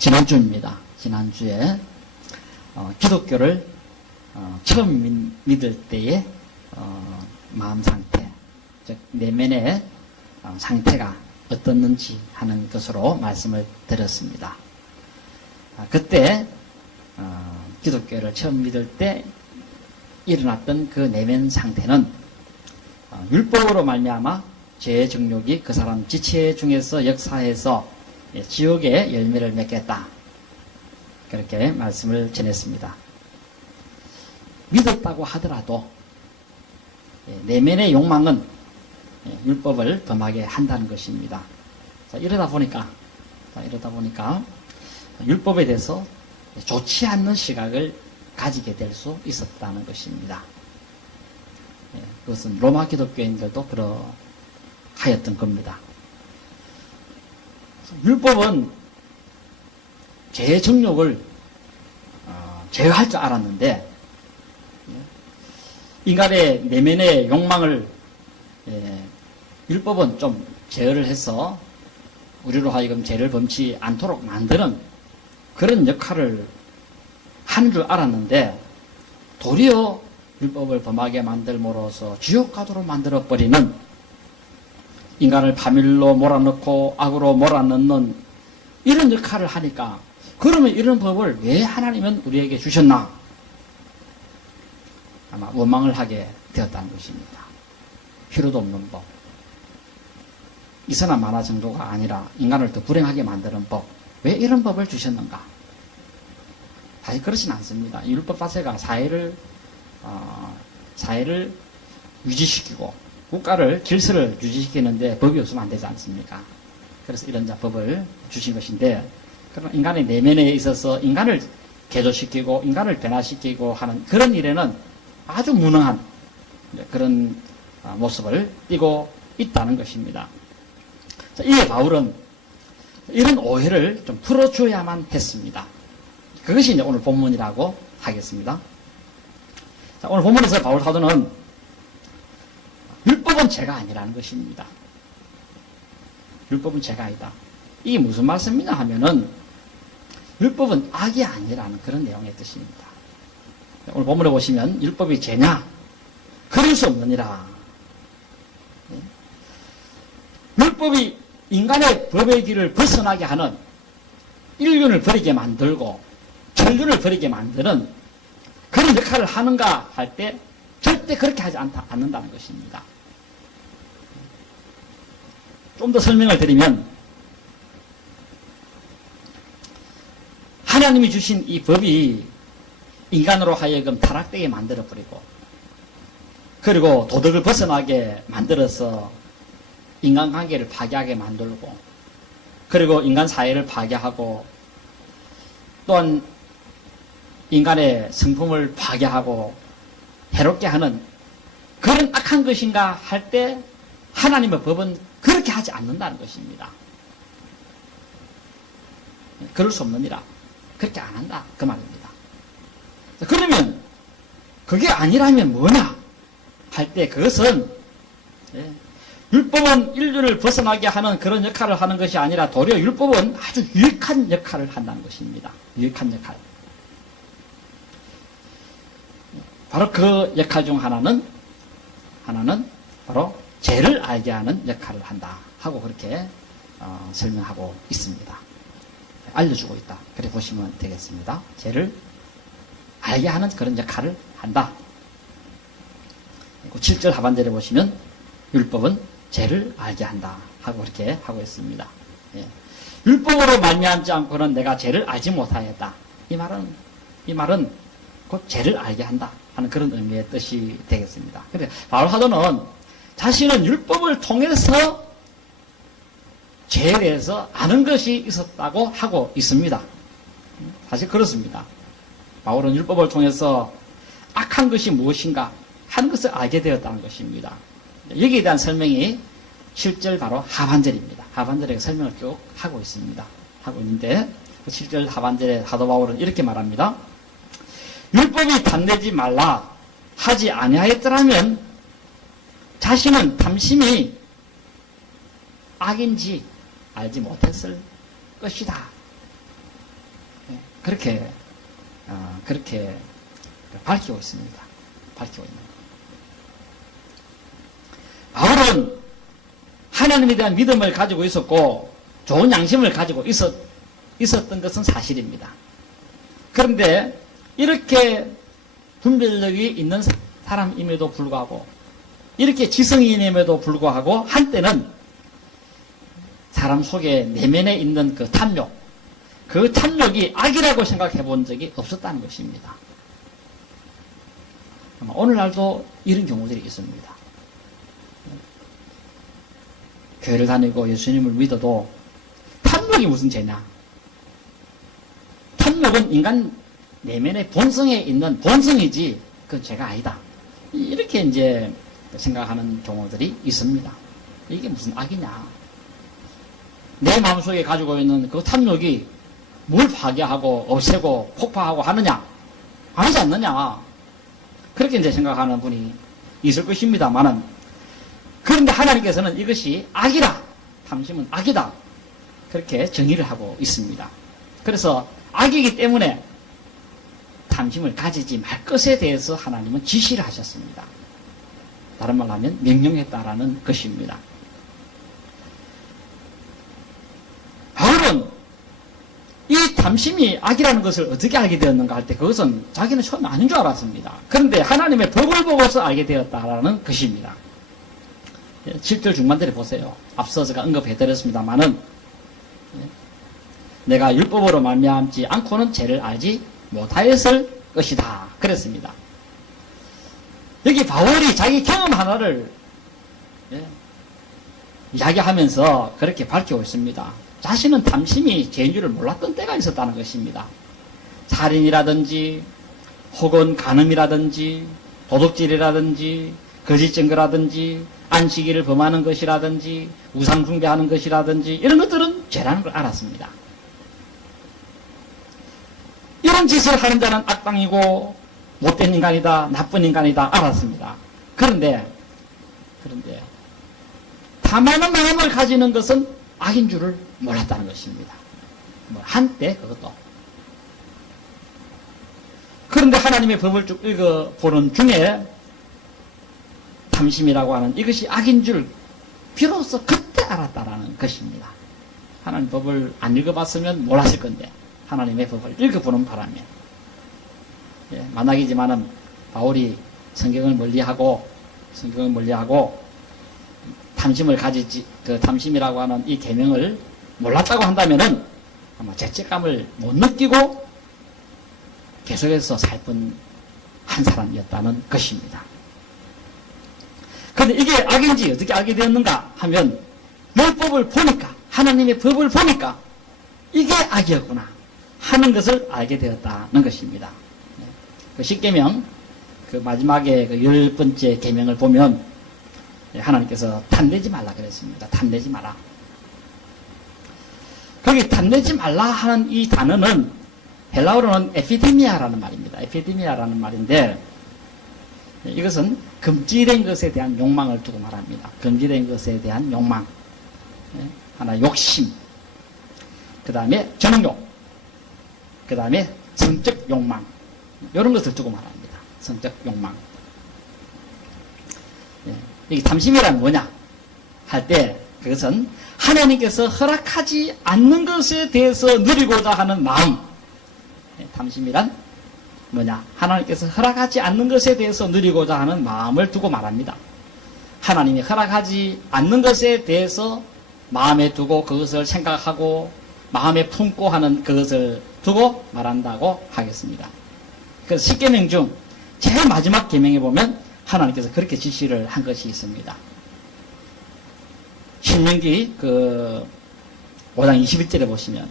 지난주입니다. 지난주에 기독교를 처음 믿을 때의 마음 상태, 즉 내면의 상태가 어떻는지 하는 것으로 말씀을 드렸습니다. 그때 기독교를 처음 믿을 때 일어났던 그 내면 상태는 율법으로 말미암아 죄의 정욕이 그 사람 지체 중에서 역사해서 지옥의 열매를 맺겠다. 그렇게 말씀을 전했습니다. 믿었다고 하더라도 내면의 욕망은 율법을 범하게 한다는 것입니다. 이러다 보니까 율법에 대해서 좋지 않는 시각을 가지게 될 수 있었다는 것입니다. 그것은 로마 기독교인들도 그러하였던 겁니다. 율법은 죄의 정욕을 제어할 줄 알았는데 인간의 내면의 욕망을 율법은 좀 제어를 해서 우리로 하여금 죄를 범치 않도록 만드는 그런 역할을 하는 줄 알았는데 도리어 율법을 범하게 만들므로써 지옥 가도록 만들어버리는, 인간을 파멸로 몰아넣고 악으로 몰아넣는 이런 역할을 하니까, 그러면 이런 법을 왜 하나님은 우리에게 주셨나? 아마 원망을 하게 되었다는 것입니다. 필요도 없는 법, 이서나 마나 정도가 아니라 인간을 더 불행하게 만드는 법, 왜 이런 법을 주셨는가? 사실 그렇진 않습니다. 이 율법 자체가 사회를 유지시키고 국가를, 질서를 유지시키는데 법이 없으면 안 되지 않습니까? 그래서 이런 법을 주신 것인데, 그럼 인간의 내면에 있어서 인간을 개조시키고 인간을 변화시키고 하는 그런 일에는 아주 무능한 그런 모습을 띠고 있다는 것입니다. 이에 바울은 이런 오해를 좀 풀어줘야만 했습니다. 그것이 이제 오늘 본문이라고 하겠습니다. 자, 오늘 본문에서 바울 사도는 율법은 죄가 아니라는 것입니다. 율법은 죄가 아니다. 이게 무슨 말씀이냐 하면은 율법은 악이 아니라는 그런 내용의 뜻입니다. 오늘 본문에 보시면 율법이 죄냐? 그럴 수 없느니라. 율법이 인간의 법의 길을 벗어나게 하는, 인륜을 버리게 만들고 천륜을 버리게 만드는 그런 역할을 하는가 할 때 절대 그렇게 하지 않는다는 것입니다. 좀 더 설명을 드리면, 하나님이 주신 이 법이 인간으로 하여금 타락되게 만들어버리고, 그리고 도덕을 벗어나게 만들어서 인간관계를 파괴하게 만들고, 그리고 인간 사회를 파괴하고, 또한 인간의 성품을 파괴하고 해롭게 하는 그런 악한 것인가 할 때 하나님의 법은 그렇게 하지 않는다는 것입니다. 그럴 수 없느니라. 그렇게 안 한다. 그 말입니다. 그러면 그게 아니라면 뭐냐 할 때, 그것은 율법은 인륜을 벗어나게 하는 그런 역할을 하는 것이 아니라 도리어 율법은 아주 유익한 역할을 한다는 것입니다. 유익한 역할. 바로 그 역할 중 하나는 바로 죄를 알게 하는 역할을 한다 하고 그렇게 설명하고 있습니다. 알려주고 있다. 그래 보시면 되겠습니다. 죄를 알게 하는 그런 역할을 한다. 7절 하반절에 보시면 율법은 죄를 알게 한다 하고 그렇게 하고 있습니다. 율법으로 말미암지 않고는 내가 죄를 알지 못하였다. 이 말은 곧 죄를 알게 한다 하는 그런 의미의 뜻이 되겠습니다. 근데 바울 사도는 자신은 율법을 통해서 죄에 대해서 아는 것이 있었다고 하고 있습니다. 사실 그렇습니다. 바울은 율법을 통해서 악한 것이 무엇인가 하는 것을 알게 되었다는 것입니다. 여기에 대한 설명이 7절 바로 하반절입니다. 하반절에 설명을 쭉 하고 있습니다. 하고 있는데 7절 하반절에 사도 바울은 이렇게 말합니다. 율법이 탐내지 말라 하지 아니하였더라면 자신은 탐심이 악인지 알지 못했을 것이다. 그렇게 밝히고 있습니다. 밝히고 있는 거. 바울은 하나님에 대한 믿음을 가지고 있었고 좋은 양심을 가지고 있었던 것은 사실입니다. 그런데 이렇게 분별력이 있는 사람임에도 불구하고 이렇게 지성인임에도 불구하고 한때는 사람 속에 내면에 있는 그 탐욕, 그 탐욕이 악이라고 생각해 본 적이 없었다는 것입니다. 오늘날도 이런 경우들이 있습니다. 교회를 다니고 예수님을 믿어도 탐욕이 무슨 죄냐? 탐욕은 인간 내면의 본성에 있는 본성이지 그건 죄가 아니다. 이렇게 이제 생각하는 경우들이 있습니다. 이게 무슨 악이냐? 내 마음속에 가지고 있는 그 탐욕이 뭘 파괴하고 없애고 폭파하고 하느냐? 아니지 않느냐? 그렇게 이제 생각하는 분이 있을 것입니다만은 그런데 하나님께서는 이것이 악이다. 탐심은 악이다. 그렇게 정의를 하고 있습니다. 그래서 악이기 때문에 탐심을 가지지 말 것에 대해서 하나님은 지시를 하셨습니다. 다른 말로 하면 명령했다라는 것입니다. 바울은 이 탐심이 악이라는 것을 어떻게 알게 되었는가 할 때 그것은 자기는 처음에 아닌 줄 알았습니다. 그런데 하나님의 법을 보고서 알게 되었다라는 것입니다. 7절 중반절에 보세요. 앞서 제가 언급해드렸습니다만은 내가 율법으로 말미암지 않고는 죄를 알지 못하였을 것이다. 그랬습니다. 여기 바울이 자기 경험 하나를 이야기하면서 그렇게 밝히고 있습니다. 자신은 탐심이 죄인 줄을 몰랐던 때가 있었다는 것입니다. 살인이라든지 혹은 간음이라든지 도둑질이라든지 거짓 증거라든지 안식일을 범하는 것이라든지 우상 숭배하는 것이라든지 이런 것들은 죄라는 걸 알았습니다. 이런 짓을 하는 자는 악당이고 못된 인간이다, 나쁜 인간이다 알았습니다. 그런데 탐하는 마음을 가지는 것은 악인 줄을 몰랐다는 것입니다. 한때 그것도. 그런데 하나님의 법을 쭉 읽어보는 중에 탐심이라고 하는 이것이 악인 줄 비로소 그때 알았다라는 것입니다. 하나님 법을 안 읽어봤으면 몰랐을 건데 하나님의 법을 읽어보는 바람에 만약이지만은 바울이 성경을 멀리하고 탐심을 가지지 그 탐심이라고 하는 이 계명을 몰랐다고 한다면은 아마 죄책감을 못 느끼고 계속해서 살 뿐 한 사람이었다는 것입니다. 그런데 이게 악인지 어떻게 알게 되었는가 하면 율법을 보니까 하나님의 법을 보니까 이게 악이었구나 하는 것을 알게 되었다는 것입니다. 그 십계명 그 마지막에 그 10번째 계명을 보면 하나님께서 탐내지 말라 그랬습니다. 탐내지 마라. 거기 탐내지 말라 하는 이 단어는 헬라어로는 에피데미아라는 말입니다. 에피데미아라는 말인데 이것은 금지된 것에 대한 욕망을 두고 말합니다. 금지된 것에 대한 욕망. 하나 욕심. 그 다음에 정욕. 그 다음에 성적 욕망. 이런 것을 두고 말합니다. 성적 욕망. 이게 탐심이란 뭐냐 할 때 그것은 하나님께서 허락하지 않는 것에 대해서 누리고자 하는 마음. 탐심이란 뭐냐? 하나님께서 허락하지 않는 것에 대해서 누리고자 하는 마음을 두고 말합니다. 하나님이 허락하지 않는 것에 대해서 마음에 두고 그것을 생각하고 마음에 품고 하는 그것을 두고 말한다고 하겠습니다. 그래서 십계명 중 제일 마지막 계명에 보면 하나님께서 그렇게 지시를 한 것이 있습니다. 신명기 그 5장 21절에 보시면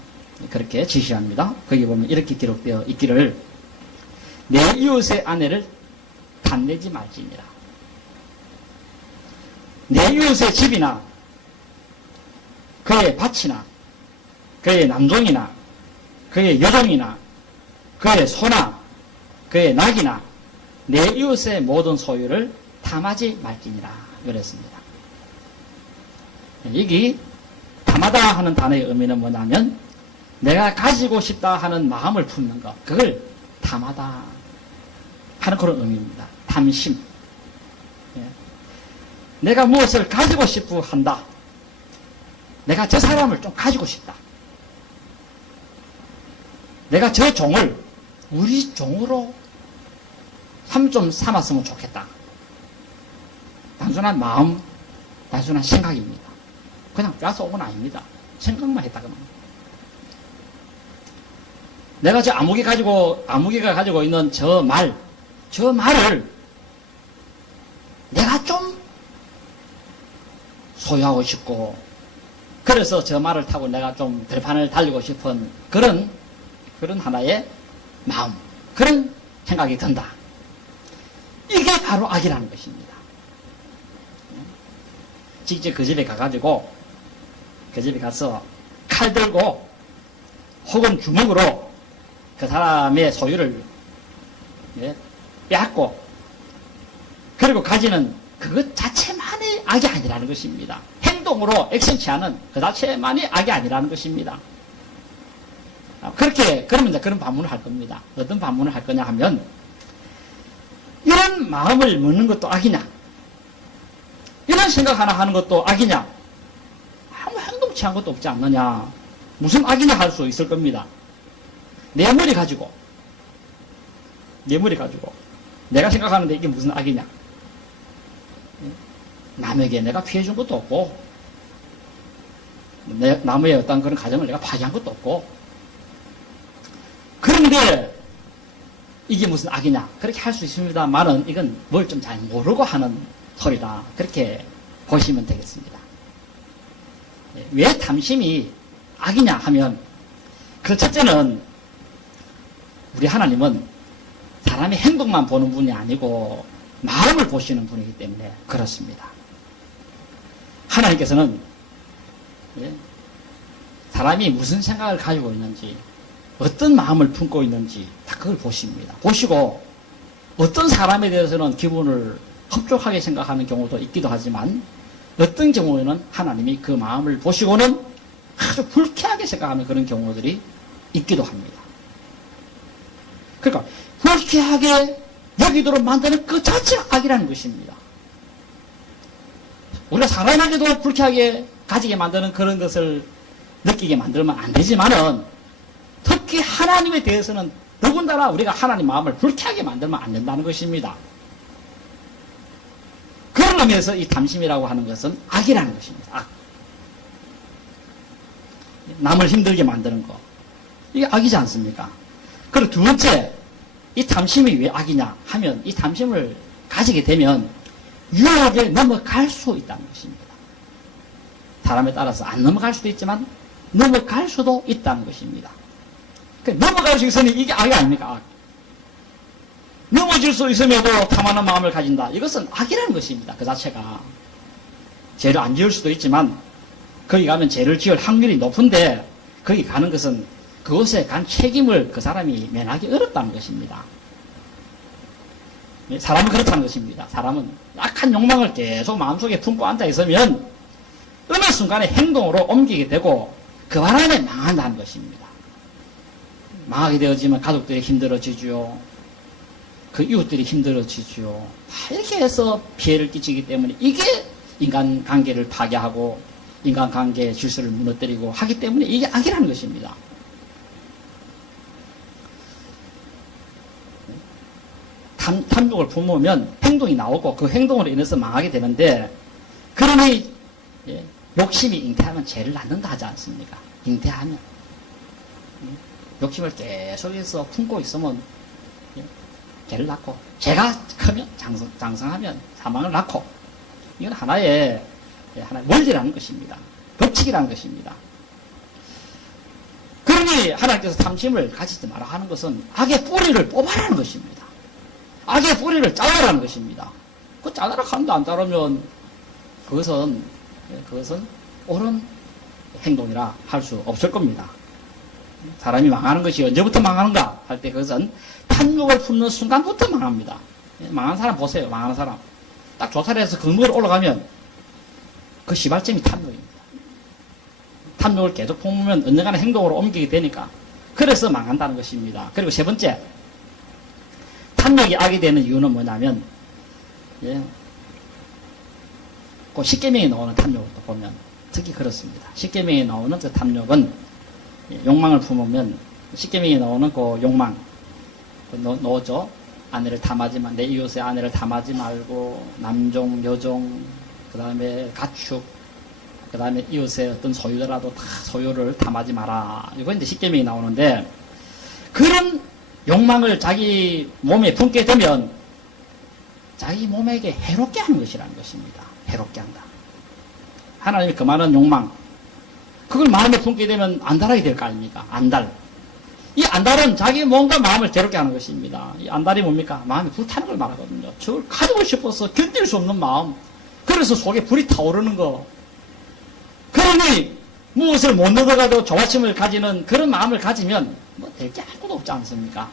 그렇게 지시합니다. 거기 보면 이렇게 기록되어 있기를 내 이웃의 아내를 탐내지 말지니라. 내 이웃의 집이나 그의 밭이나 그의 남종이나 그의 여종이나 그의 소나 그의 낙이나 내 이웃의 모든 소유를 탐하지 말지니라 그랬습니다. 여기 탐하다 하는 단어의 의미는 뭐냐면 내가 가지고 싶다 하는 마음을 품는 것, 그걸 탐하다 하는 그런 의미입니다. 탐심. 예. 내가 무엇을 가지고 싶어 한다. 내가 저 사람을 좀 가지고 싶다. 내가 저 종을 우리 종으로 좀 삼았으면 좋겠다. 단순한 마음, 단순한 생각입니다. 그냥 뺏어오건 아닙니다. 생각만 했다 그러면. 내가 저 아무개가 가지고 있는 저 말을 내가 좀 소유하고 싶고, 그래서 저 말을 타고 내가 좀 들판을 달리고 싶은 그런 하나의 마음, 그런 생각이 든다. 이게 바로 악이라는 것입니다. 직접 그 집에 가서 칼 들고 혹은 주먹으로 그 사람의 소유를 빼앗고, 그리고 가지는 그것 자체만이 악이 아니라는 것입니다. 행동으로 액션 취하는 그 자체만이 악이 아니라는 것입니다. 그러면 이제 그런 반문을 할 겁니다. 어떤 반문을 할 거냐 하면, 이런 마음을 먹는 것도 악이냐? 이런 생각 하나 하는 것도 악이냐? 아무 행동 취한 것도 없지 않느냐? 무슨 악이냐 할 수 있을 겁니다. 내 머리 가지고 내가 생각하는데 이게 무슨 악이냐? 남에게 내가 피해준 것도 없고, 남의 어떤 그런 가정을 내가 파괴한 것도 없고, 그런데 이게 무슨 악이냐? 그렇게 할 수 있습니다만은 이건 뭘 좀 잘 모르고 하는 소리다. 그렇게 보시면 되겠습니다. 왜 탐심이 악이냐 하면, 그 첫째는 우리 하나님은 사람의 행동만 보는 분이 아니고 마음을 보시는 분이기 때문에 그렇습니다. 하나님께서는 사람이 무슨 생각을 가지고 있는지, 어떤 마음을 품고 있는지 다 그걸 보십니다. 보시고 어떤 사람에 대해서는 기분을 흡족하게 생각하는 경우도 있기도 하지만, 어떤 경우에는 하나님이 그 마음을 보시고는 아주 불쾌하게 생각하는 그런 경우들이 있기도 합니다. 그러니까 불쾌하게 여기도록 만드는 그 자체가 악이라는 것입니다. 우리가 사람에게도 불쾌하게 가지게 만드는 그런 것을 느끼게 만들면 안 되지만은, 특히 하나님에 대해서는 더군다나 우리가 하나님 마음을 불쾌하게 만들면 안 된다는 것입니다. 그런 의미에서 이 탐심이라고 하는 것은 악이라는 것입니다. 악. 남을 힘들게 만드는 거, 이게 악이지 않습니까? 그리고 두 번째, 이 탐심이 왜 악이냐 하면, 이 탐심을 가지게 되면 유혹에 넘어갈 수 있다는 것입니다. 사람에 따라서 안 넘어갈 수도 있지만 넘어갈 수도 있다는 것입니다. 넘어갈 수 있으니 이게 악이 아닙니까? 악. 넘어질 수 있음에도 탐하는 마음을 가진다. 이것은 악이라는 것입니다. 그 자체가. 죄를 안 지을 수도 있지만 거기 가면 죄를 지을 확률이 높은데, 거기 가는 것은 그곳에 간 책임을 그 사람이 면하기 어렵다는 것입니다. 사람은 그렇다는 것입니다. 사람은 약한 욕망을 계속 마음속에 품고 앉아 있으면 어느 순간에 행동으로 옮기게 되고 그 바람에 망한다는 것입니다. 망하게 되어지면 가족들이 힘들어지죠. 그 이웃들이 힘들어지죠. 다 이렇게 해서 피해를 끼치기 때문에, 이게 인간관계를 파괴하고 인간관계의 질서를 무너뜨리고 하기 때문에 이게 악이라는 것입니다. 탐욕을 품으면 행동이 나오고 그 행동으로 인해서 망하게 되는데, 그러니 욕심이 잉태하면 죄를 낳는다 하지 않습니까? 잉태하면. 욕심을 계속해서 품고 있으면 죄를 낳고, 죄가 크면 장성하면 사망을 낳고, 이건 하나의 원리라는 것입니다. 법칙이라는 것입니다. 그러니 하나님께서 탐심을 가지지 마라 하는 것은 악의 뿌리를 뽑아라는 것입니다. 악의 뿌리를 잘라라는 것입니다. 그 잘라라 하는데 안 자르면 그것은 옳은 행동이라 할 수 없을 겁니다. 사람이 망하는 것이 언제부터 망하는가 할 때, 그것은 탐욕을 품는 순간부터 망합니다. 망한 사람 보세요. 망하는 사람. 딱 조사를 해서 그 무게로 올라가면 그 시발점이 탐욕입니다. 탐욕을 계속 품으면 언젠가는 행동으로 옮기게 되니까. 그래서 망한다는 것입니다. 그리고 세 번째, 탐욕이 악이 되는 이유는 뭐냐면, 예, 그 십계명에 나오는 탐욕을 보면 특히 그렇습니다. 십계명에 나오는 그 탐욕은 욕망을 품으면 십계명에 나오는 그 욕망 넣었죠. 아내를 탐하지 마, 내 이웃의 아내를 탐하지 말고 남종, 여종, 그 다음에 가축, 그 다음에 이웃의 어떤 소유더라도 다 소유를 탐하지 마라. 이거 이제 십계명이 나오는데 그런 욕망을 자기 몸에 품게 되면 자기 몸에게 해롭게 하는 것이라는 것입니다. 해롭게 한다. 하나님이 그 많은 욕망, 그걸 마음에 품게 되면 안달하게 될 거 아닙니까? 안달. 이 안달은 자기 몸과 마음을 괴롭게 하는 것입니다. 이 안달이 뭡니까? 마음이 불타는 걸 말하거든요. 저걸 가지고 싶어서 견딜 수 없는 마음. 그래서 속에 불이 타오르는 거. 그러니 무엇을 못 얻어가도 조바심을 가지는 그런 마음을 가지면 뭐 될 게 아무것도 없지 않습니까?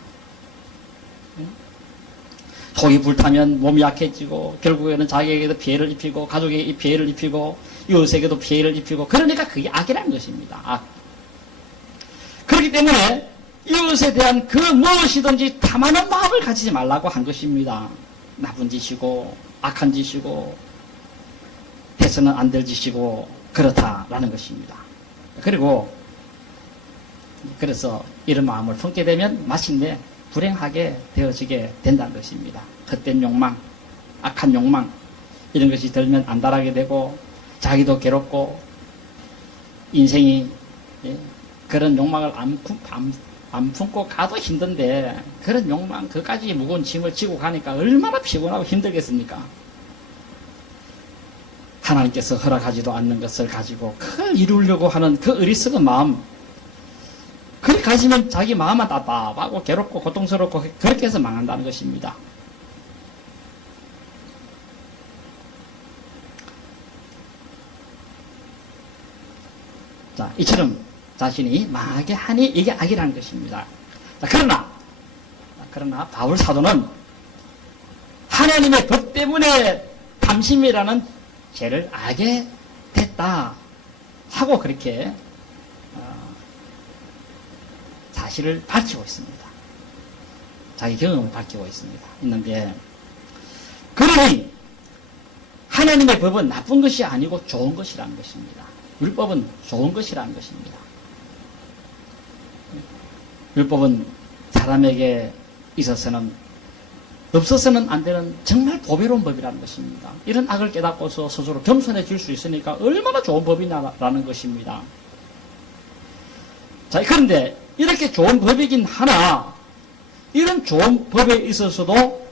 속이 불타면 몸이 약해지고 결국에는 자기에게도 피해를 입히고 가족에게 피해를 입히고 이웃에게도 피해를 입히고 그러니까 그게 악이라는 것입니다. 악. 그렇기 때문에 이웃에 대한 그 무엇이든지 탐하는 마음을 가지지 말라고 한 것입니다. 나쁜 짓이고 악한 짓이고 해서는 안 될 짓이고 그렇다라는 것입니다. 그리고 그래서 이런 마음을 품게 되면 마침내 불행하게 되어지게 된다는 것입니다. 헛된 욕망, 악한 욕망 이런 것이 들면 안달하게 되고 자기도 괴롭고 인생이 그런 욕망을 안 품고 가도 힘든데 그런 욕망 그까지 무거운 짐을 지고 가니까 얼마나 피곤하고 힘들겠습니까? 하나님께서 허락하지도 않는 것을 가지고 그걸 이루려고 하는 그 어리석은 마음 그걸 가지면 자기 마음만 답답하고 괴롭고 고통스럽고 그렇게 해서 망한다는 것입니다. 자, 이처럼 자신이 망하게 하니 이게 악이라는 것입니다. 자, 그러나 바울 사도는 하나님의 법 때문에 탐심이라는 죄를 알게 됐다 하고 그렇게 사실을 밝히고 있습니다. 자기 경험을 밝히고 있는데 그러니 하나님의 법은 나쁜 것이 아니고 좋은 것이라는 것입니다. 율법은 좋은 것이라는 것입니다. 율법은 사람에게 있어서는 없어서는 안 되는 정말 보배로운 법이라는 것입니다. 이런 악을 깨닫고서 스스로 겸손해질 수 있으니까 얼마나 좋은 법이냐라는 것입니다. 자, 그런데 이렇게 좋은 법이긴 하나 이런 좋은 법에 있어서도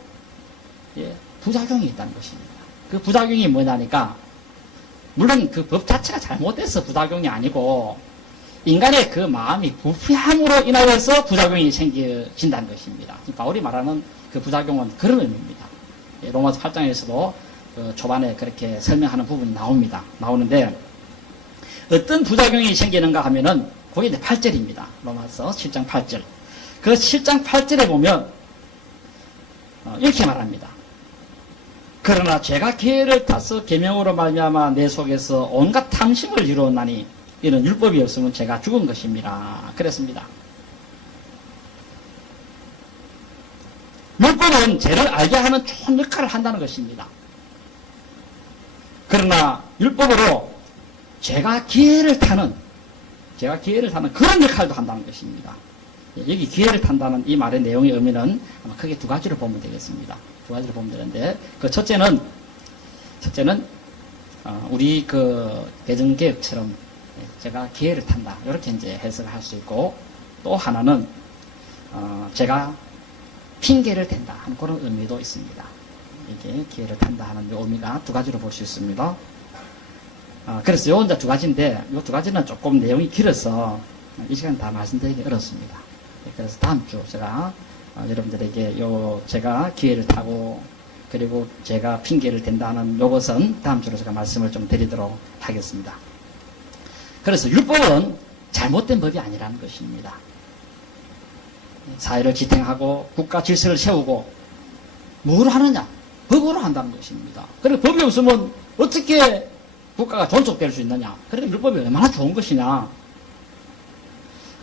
부작용이 있다는 것입니다. 그 부작용이 뭐냐니까 물론 그 법 자체가 잘못돼서 부작용이 아니고 인간의 그 마음이 부패함으로 인하여서 부작용이 생겨진다는 것입니다. 바울이 말하는 그 부작용은 그런 의미입니다. 로마서 8장에서도 그 초반에 그렇게 설명하는 부분이 나오는데 어떤 부작용이 생기는가 하면은 그게 이제 8절입니다. 로마서 7장 8절. 그 7장 8절에 보면 이렇게 말합니다. 그러나 죄가 기회를 타서 계명으로 말미암아 내 속에서 온갖 탐심을 이루었나니 이는 율법이 없으면 죄가 죽은 것입니다. 그랬습니다. 율법은 죄를 알게 하는 좋은 역할을 한다는 것입니다. 그러나 율법으로 죄가 기회를 타는 그런 역할도 한다는 것입니다. 여기 기회를 탄다는 이 말의 내용의 의미는 아마 크게 두 가지로 보면 되겠습니다. 두 가지로 보면 되는데 그 첫째는 우리 그 대정개혁처럼 제가 기회를 탄다 이렇게 이제 해석을 할 수 있고 또 하나는 제가 핑계를 댄다 하는 그런 의미도 있습니다. 이게 기회를 탄다 하는 의미가 두 가지로 볼 수 있습니다. 그래서 요 혼자 두 가지인데 요 두 가지는 조금 내용이 길어서 이 시간 다 말씀드리기 어렵습니다. 그래서 다음 주 제가 여러분들에게 제가 기회를 타고 그리고 제가 핑계를 댄다는 요것은 다음 주로 제가 말씀을 좀 드리도록 하겠습니다. 그래서 율법은 잘못된 법이 아니라는 것입니다. 사회를 지탱하고 국가 질서를 세우고 뭘 하느냐? 법으로 한다는 것입니다. 그리고 법이 없으면 어떻게 국가가 존속될 수 있느냐. 그러니까 율법이 얼마나 좋은 것이냐.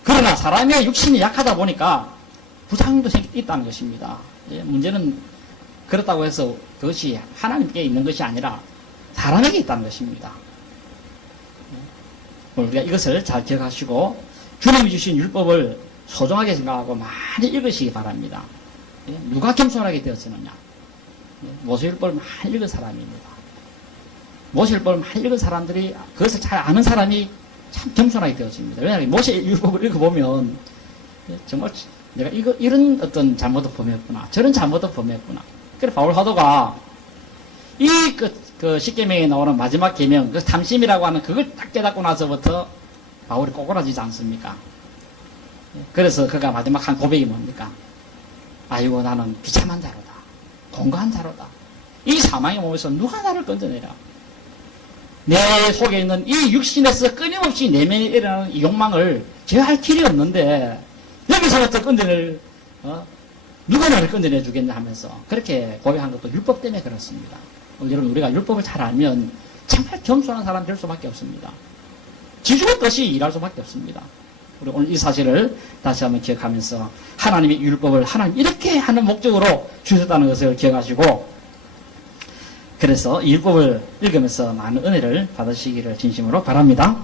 그러나 사람의 육신이 약하다 보니까 부작용도 있다는 것입니다. 예, 문제는 그렇다고 해서 그것이 하나님께 있는 것이 아니라 사람에게 있다는 것입니다. 우리가 이것을 잘 기억하시고 주님이 주신 율법을 소중하게 생각하고 많이 읽으시기 바랍니다. 예, 누가 겸손하게 되었느냐. 모세율법을 많이 읽은 사람입니다. 모세율법을 많이 읽은 사람들이 그것을 잘 아는 사람이 참 겸손하게 되어집니다. 왜냐하면 모세율법을 읽어보면 정말 내가 이런 어떤 잘못을 범했구나. 저런 잘못을 범했구나. 그래서 바울 사도가 그 십계명에 나오는 마지막 계명, 그 탐심이라고 하는 그걸 딱 깨닫고 나서부터 바울이 꼬꾸라지지 않습니까? 그래서 그가 마지막 한 고백이 뭡니까? 아이고 나는 비참한 자로다. 공고한 자로다. 이 사망의 몸에서 누가 나를 건져내라. 내 속에 있는 이 육신에서 끊임없이 내면에 일어나는 이 욕망을 제어할 길이 없는데 여기서부터 건져낼 누가 나를 건져내 주겠냐 하면서 그렇게 고백한 것도 율법 때문에 그렇습니다. 여러분 우리가 율법을 잘 알면 정말 겸손한 사람 될 수밖에 없습니다. 지주의 뜻이 일할 수밖에 없습니다. 우리 오늘 이 사실을 다시 한번 기억하면서 하나님의 율법을 하나님 이렇게 하는 목적으로 주셨다는 것을 기억하시고 그래서 이 율법을 읽으면서 많은 은혜를 받으시기를 진심으로 바랍니다.